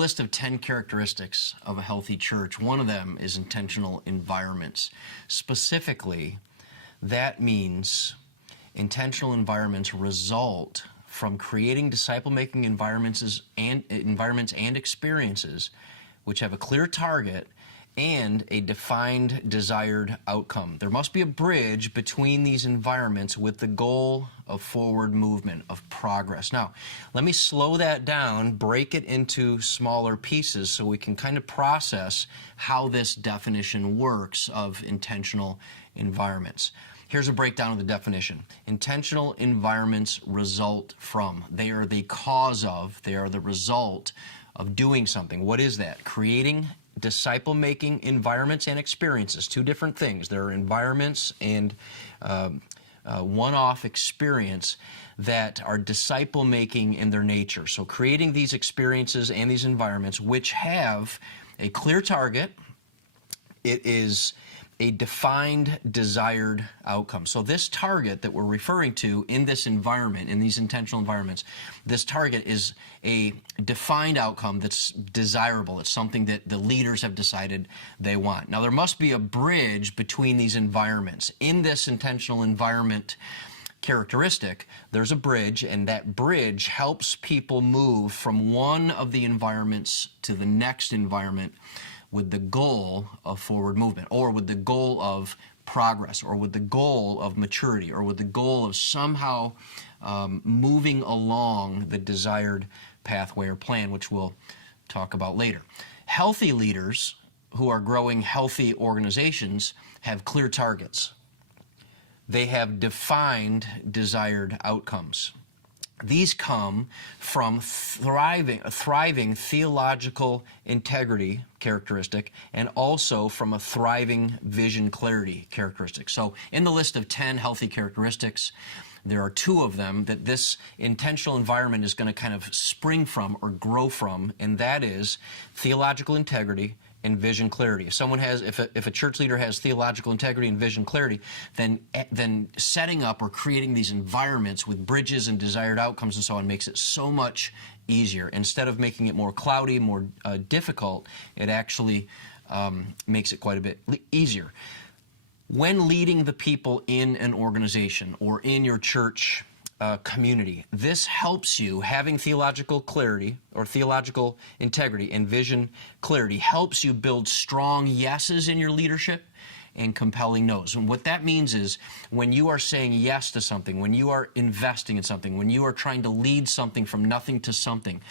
list of 10 characteristics of a healthy church, one of them is intentional environments. Specifically, that means intentional environments result from creating disciple-making environments and experiences which have a clear target and a defined desired outcome. There must be a bridge between these environments with the goal of forward movement, of progress. Now, let me slow that down, break it into smaller pieces so we can kind of process how this definition works of intentional environments. Here's a breakdown of the definition. Intentional environments result from. They are the cause of, they are the result of doing something. What is that? Creating disciple-making environments and experiences. Two different things. There are environments and one-off experience that are disciple-making in their nature. So creating these experiences and these environments which have a clear target. It is a defined desired outcome. So this target that we're referring to in this environment, in these intentional environments, this target is a defined outcome that's desirable. It's something that the leaders have decided they want. Now there must be a bridge between these environments. In this intentional environment characteristic, there's a bridge, and that bridge helps people move from one of the environments to the next environment with the goal of forward movement, or with the goal of progress, or with the goal of maturity, or with the goal of somehow moving along the desired pathway or plan, which we'll talk about later. Healthy leaders who are growing healthy organizations have clear targets. They have defined desired outcomes. These come from thriving theological integrity characteristic, and also from a thriving vision clarity characteristic. So in the list of 10 healthy characteristics, there are two of them that this intentional environment is going to kind of spring from or grow from, and that is theological integrity and vision clarity. If someone has, if a church leader has theological integrity and vision clarity, then setting up or creating these environments with bridges and desired outcomes and so on makes it so much easier. Instead of making it more cloudy, more difficult, it actually makes it quite a bit easier. When leading the people in an organization or in your church community, this helps you. Having theological clarity or theological integrity and vision clarity helps you build strong yeses in your leadership and compelling no's. And what that means is when you are saying yes to something, when you are investing in something, when you are trying to lead something from nothing to something,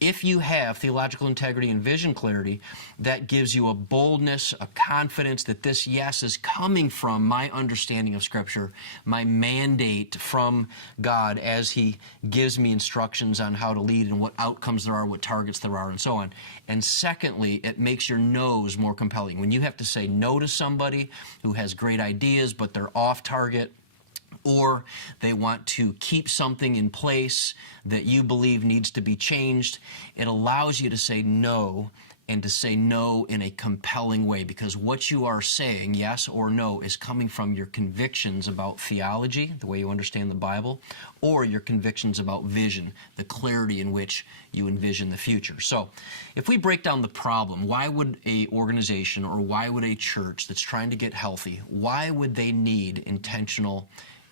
if you have theological integrity and vision clarity, that gives you a boldness, a confidence that this yes is coming from my understanding of Scripture, my mandate from God as He gives me instructions on how to lead and what outcomes there are, what targets there are, and so on. And secondly, it makes your no's more compelling. When you have to say no to somebody who has great ideas but they're off target, or they want to keep something in place that you believe needs to be changed, it allows you to say no, and to say no in a compelling way, because what you are saying, yes or no, is coming from your convictions about theology, the way you understand the Bible, or your convictions about vision, the clarity in which you envision the future. So if we break down the problem, why would an organization or why would a church that's trying to get healthy, why would they need intentional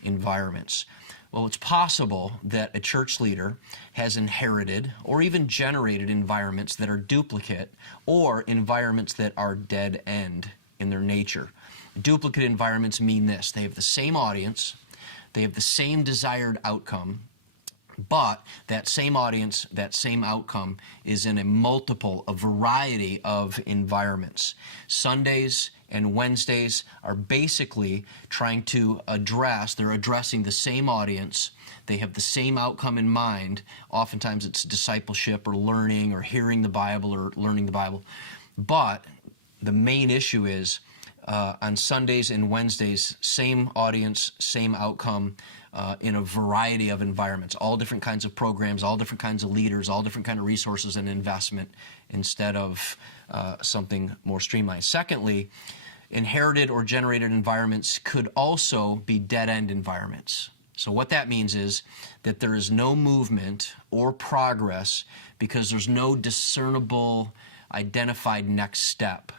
environments? Well, it's possible that a church leader has inherited or even generated environments that are duplicate, or environments that are dead end in their nature. Duplicate environments mean this: they have the same audience, they have the same desired outcome, but that same audience, that same outcome is in a variety of environments. Sundays and Wednesdays are basically trying to they're addressing the same audience. They have the same outcome in mind. Oftentimes it's discipleship or learning or hearing the Bible or learning the Bible. But the main issue is on Sundays and Wednesdays, same audience, same outcome, in a variety of environments, all different kinds of programs, all different kinds of leaders, all different kinds of resources and investment, instead of something more streamlined. Secondly, inherited or generated environments could also be dead-end environments. So what that means is that there is no movement or progress because there's no discernible, identified next step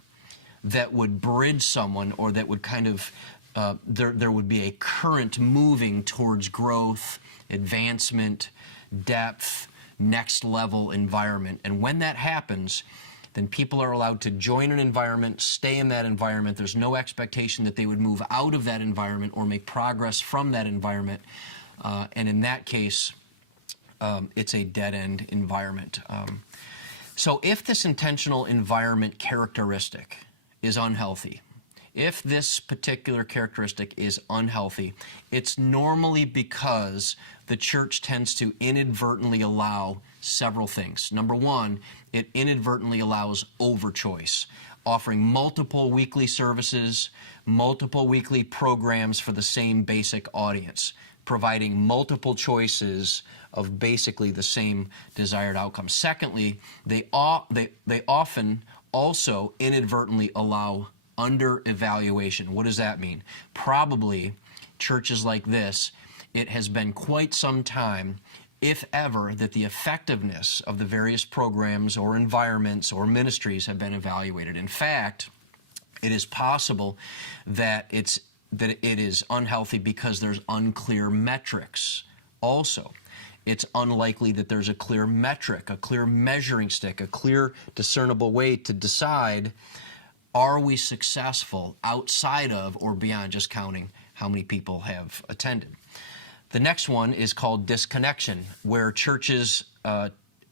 that would bridge someone, or that would kind of, there would be a current moving towards growth, advancement, depth, next level environment. And when that happens, then people are allowed to join an environment, stay in that environment. There's no expectation that they would move out of that environment or make progress from that environment. And in that case, it's a dead-end environment. So if this intentional environment characteristic is unhealthy, if this particular characteristic is unhealthy, it's normally because the church tends to inadvertently allow several things. Number one, it inadvertently allows overchoice, offering multiple weekly services, multiple weekly programs for the same basic audience, providing multiple choices of basically the same desired outcome. Secondly, they often also inadvertently allow under-evaluation. What does that mean? Probably churches like this, it has been quite some time, if ever, that the effectiveness of the various programs or environments or ministries have been evaluated. In fact, it is possible that it is unhealthy because there's unclear metrics. Also, it's unlikely that there's a clear metric, a clear measuring stick, a clear discernible way to decide, are we successful outside of or beyond just counting how many people have attended. The next one is called disconnection, where churches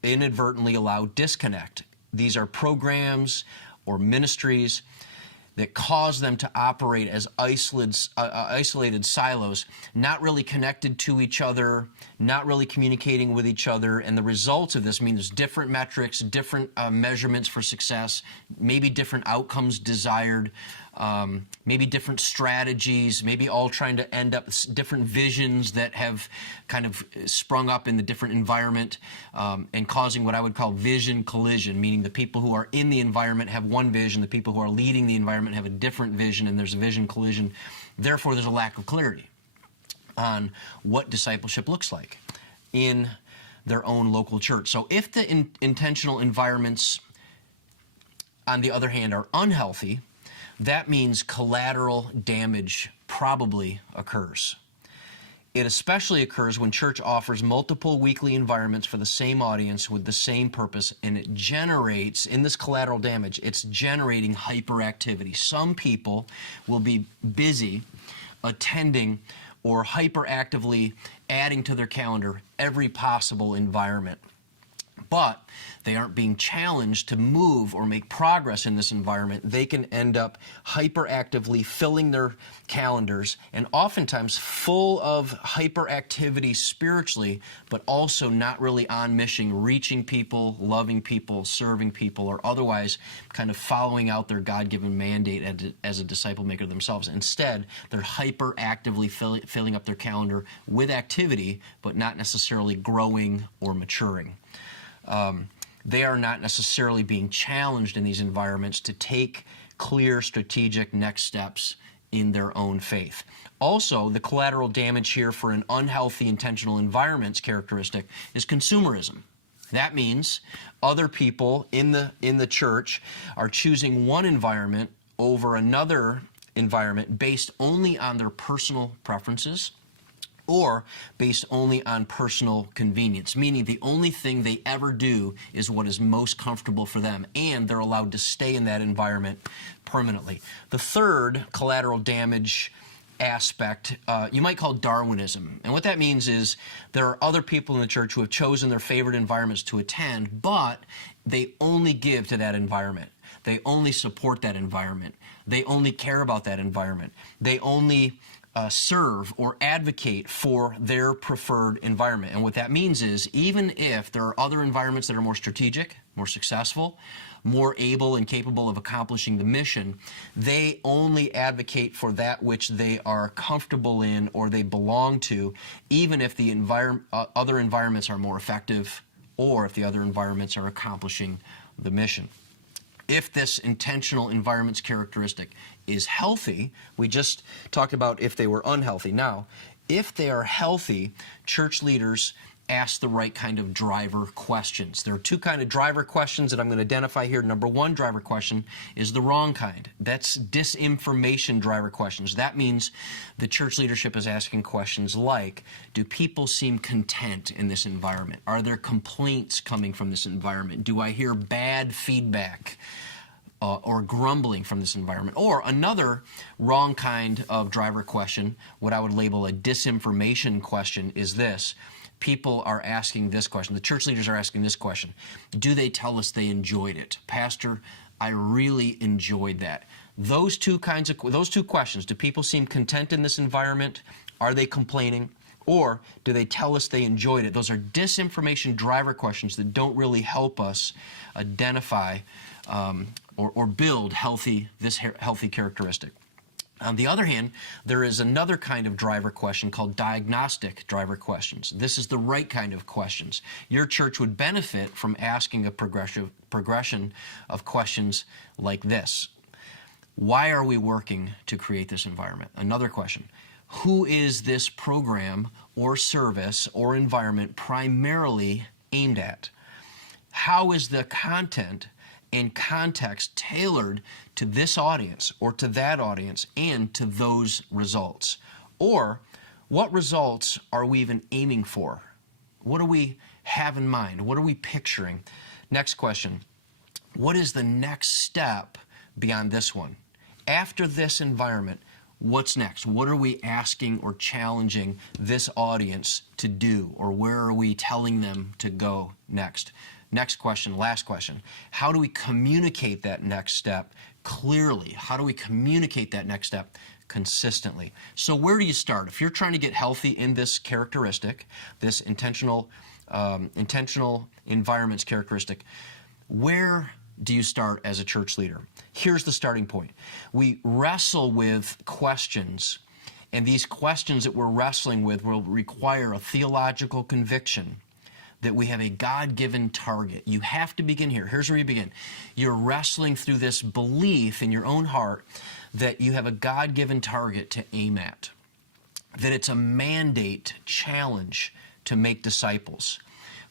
inadvertently allow disconnect. These are programs or ministries that cause them to operate as isolated silos, not really connected to each other, not really communicating with each other. And the results of this means different metrics, different measurements for success, maybe different outcomes desired, maybe different strategies, maybe all trying to end up different visions that have kind of sprung up in the different environment, and causing what I would call vision collision, meaning the people who are in the environment have one vision, the people who are leading the environment have a different vision, and there's a vision collision. Therefore, there's a lack of clarity on what discipleship looks like in their own local church. So if the intentional environments, on the other hand, are unhealthy, that means collateral damage probably occurs. It especially occurs when church offers multiple weekly environments for the same audience with the same purpose, and it generates, in this collateral damage, it's generating hyperactivity. Some people will be busy attending or hyperactively adding to their calendar every possible environment, but they aren't being challenged to move or make progress in this environment. They can end up hyperactively filling their calendars and oftentimes full of hyperactivity spiritually, but also not really on mission, reaching people, loving people, serving people, or otherwise kind of following out their God-given mandate as a disciple maker themselves. Instead, they're hyperactively filling up their calendar with activity, but not necessarily growing or maturing. They are not necessarily being challenged in these environments to take clear strategic next steps in their own faith. Also, the collateral damage here for an unhealthy intentional environments characteristic is consumerism. That means other people in the church are choosing one environment over another environment based only on their personal preferences, or based only on personal convenience, meaning the only thing they ever do is what is most comfortable for them, and they're allowed to stay in that environment permanently. The third collateral damage aspect you might call Darwinism. And what that means is there are other people in the church who have chosen their favorite environments to attend, but they only give to that environment. They only support that environment. They only care about that environment. They only serve or advocate for their preferred environment. And what that means is even if there are other environments that are more strategic, more successful, more able and capable of accomplishing the mission, they only advocate for that which they are comfortable in or they belong to, even if the other environments are more effective or if the other environments are accomplishing the mission. If this intentional environments characteristic is healthy, we just talked about if they were unhealthy. Now, If they are healthy, church leaders ask the right kind of driver questions. There are two kinds of driver questions that I'm going to identify here. Number one driver question is the wrong kind. That's disinformation driver questions. That means the church leadership is asking questions like, do people seem content in this environment? Are there complaints coming from this environment? Do I hear bad feedback or grumbling from this environment? Or another wrong kind of driver question, what I would label a disinformation question, is this. People are asking this question. The church leaders are asking this question. Do they tell us they enjoyed it? Pastor, I really enjoyed that. Those two questions, do people seem content in this environment? Are they complaining? Or do they tell us they enjoyed it? Those are disinformation driver questions that don't really help us identify or build this healthy characteristic. On the other hand, there is another kind of driver question called diagnostic driver questions. This is the right kind of questions. Your church would benefit from asking a progression of questions like this. Why are we working to create this environment? Another question. Who is this program or service or environment primarily aimed at? How is the content and context tailored to this audience or to that audience and to those results? Or what results are we even aiming for? What do we have in mind? What are we picturing? Next question. What is the next step beyond this one? After this environment, what's next? What are we asking or challenging this audience to do? Or where are we telling them to go next? Next question, last question. How do we communicate that next step clearly? How do we communicate that next step consistently? So where do you start? If you're trying to get healthy in this characteristic, this intentional environments characteristic, where do you start as a church leader? Here's the starting point. We wrestle with questions, and these questions that we're wrestling with will require a theological conviction that we have a God-given target. You have to begin here. Here's where you begin. You're wrestling through this belief in your own heart that you have a God-given target to aim at, that it's a mandate, challenge to make disciples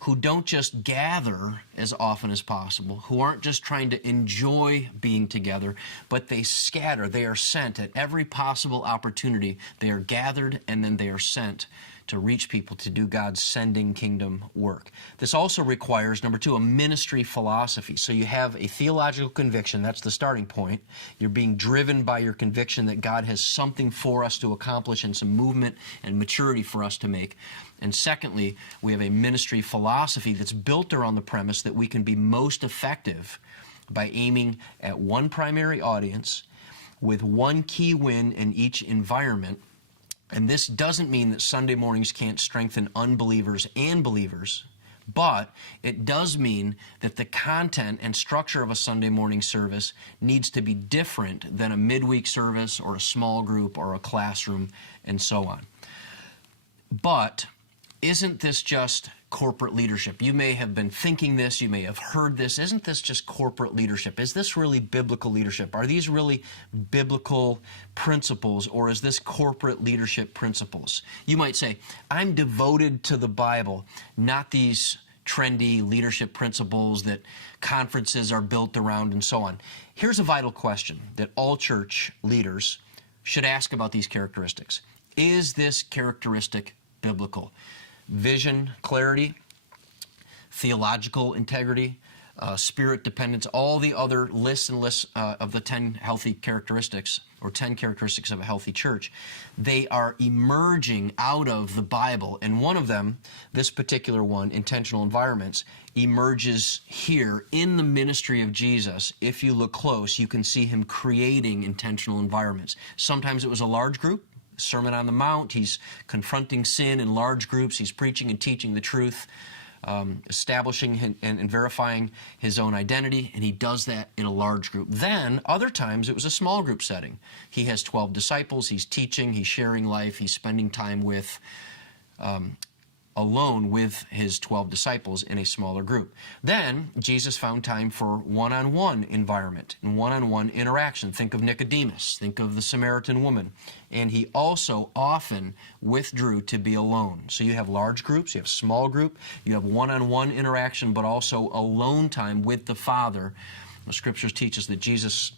who don't just gather as often as possible, who aren't just trying to enjoy being together, but they scatter. They are sent at every possible opportunity. They are gathered and then they are sent to reach people, to do God's sending kingdom work. This also requires, number two, a ministry philosophy. So you have a theological conviction, that's the starting point. You're being driven by your conviction that God has something for us to accomplish and some movement and maturity for us to make. And secondly, we have a ministry philosophy that's built around the premise that we can be most effective by aiming at one primary audience with one key win in each environment. And this doesn't mean that Sunday mornings can't strengthen unbelievers and believers, but it does mean that the content and structure of a Sunday morning service needs to be different than a midweek service or a small group or a classroom and so on. But isn't this just corporate leadership? You may have been thinking this, you may have heard this. Isn't this just corporate leadership? Is this really biblical leadership? Are these really biblical principles, or is this corporate leadership principles? You might say, I'm devoted to the Bible, not these trendy leadership principles that conferences are built around and so on. Here's a vital question that all church leaders should ask about these characteristics. Is this characteristic biblical? Vision, clarity, theological integrity, spirit dependence, all the other lists and lists of the 10 healthy characteristics, or 10 characteristics of a healthy church, they are emerging out of the Bible. And one of them, this particular one, intentional environments, emerges here in the ministry of Jesus. If you look close, you can see him creating intentional environments. Sometimes it was a large group. Sermon on the Mount, he's confronting sin in large groups, he's preaching and teaching the truth, establishing and verifying his own identity, and he does that in a large group. Then, other times, it was a small group setting. He has 12 disciples, he's teaching, he's sharing life, he's spending time with alone with his 12 disciples in a smaller group. Then Jesus found time for one-on-one environment and one-on-one interaction. Think of Nicodemus, think of the Samaritan woman. And he also often withdrew to be alone. So you have large groups, you have small group, you have one-on-one interaction, but also alone time with the Father. The scriptures teach us that Jesus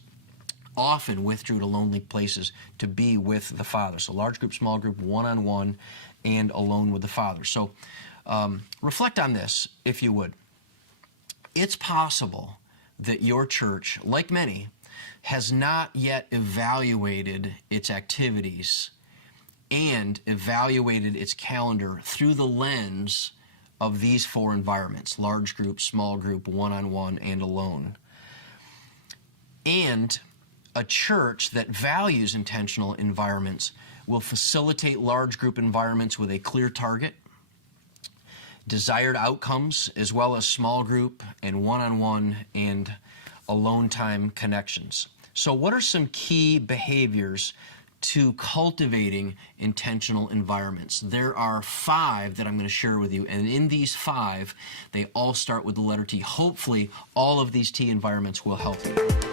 often withdrew to lonely places to be with the Father. So large group, small group, one-on-one, and alone with the Father. So reflect on this, if you would. It's possible that your church, like many, has not yet evaluated its activities and evaluated its calendar through the lens of these four environments: large group, small group, one-on-one, and alone. And a church that values intentional environments will facilitate large group environments with a clear target, desired outcomes, as well as small group and one-on-one and alone time connections. So what are some key behaviors to cultivating intentional environments? There are 5 that I'm going to share with you, and in these 5, they all start with the letter T. Hopefully, all of these T environments will help you.